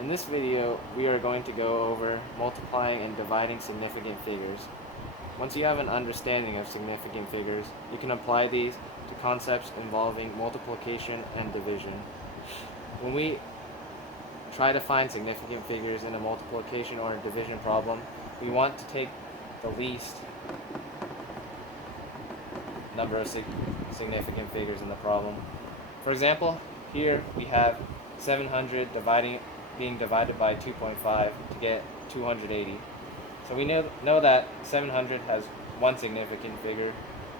In this video, we are going to go over multiplying and dividing significant figures. Once you have an understanding of significant figures, you can apply these to concepts involving multiplication and division. When we try to find significant figures in a multiplication or a division problem, we want to take the least number of significant figures in the problem. For example, here we have 700 being divided by 2.5 to get 280. So we know that 700 has one significant figure,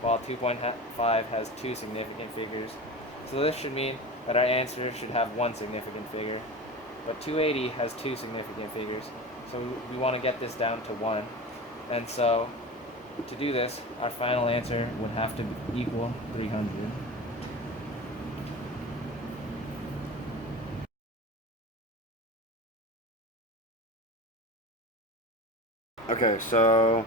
while 2.5 has two significant figures. So this should mean that our answer should have one significant figure. But 280 has two significant figures, so we want to get this down to 1. And so to do this, our final answer would have to equal 300. Okay, so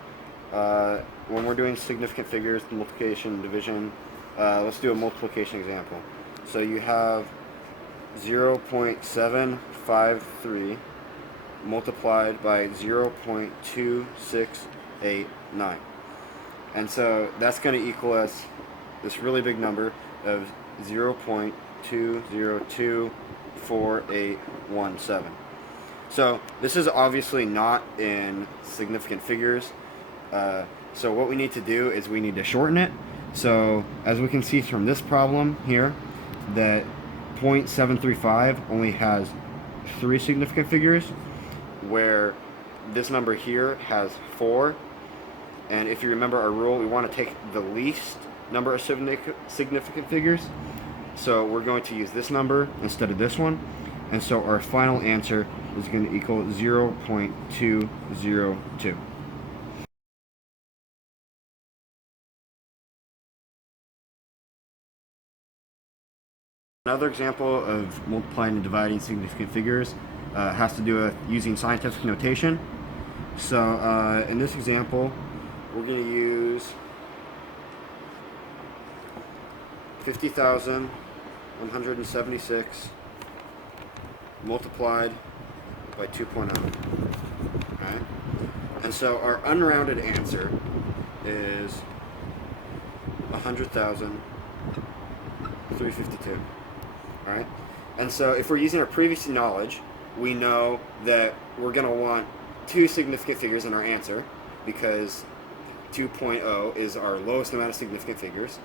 when we're doing significant figures, multiplication, division, let's do a multiplication example. So you have 0.753 multiplied by 0.2689. And so that's going to equal us this really big number of 0.2024817. So this is obviously not in significant figures. So what we need to do is we need to shorten it. So as we can see from this problem here, that 0.735 only has 3 significant figures, where this number here has 4. And if you remember our rule, we want to take the least number of significant figures. So we're going to use this number instead of this one. And so our final answer is going to equal 0.202. Another example of multiplying and dividing significant figures has to do with using scientific notation. So in this example, we're going to use 50,176 multiplied by 2.0. Right? And so our unrounded answer is 100,352. Alright? And so if we're using our previous knowledge, we know that we're going to want 2 significant figures in our answer, because 2.0 is our lowest amount of significant figures.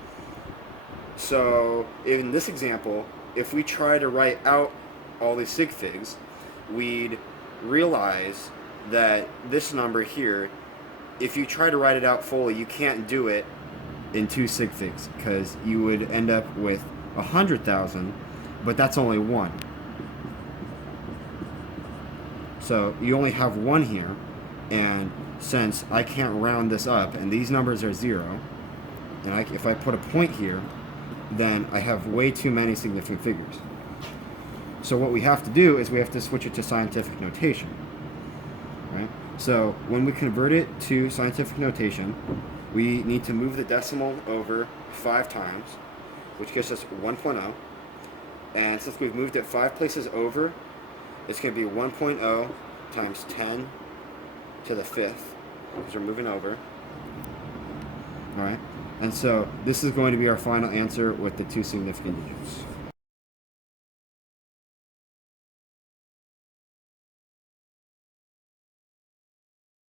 So in this example, if we try to write out all these sig figs, we'd realize that this number here, if you try to write it out fully, you can't do it in 2 sig figs, because you would end up with 100,000, but that's only 1. So you only have 1 here, and since I can't round this up, and these numbers are 0, and if I put a point here, then I have way too many significant figures. So what we have to do is we have to switch it to scientific notation. Right? So when we convert it to scientific notation, we need to move the decimal over 5 times, which gives us 1.0. And since we've moved it 5 places over, it's going to be 1.0 times 10 to the 5th, because we're moving over. Alright? And so this is going to be our final answer with the 2 significant digits.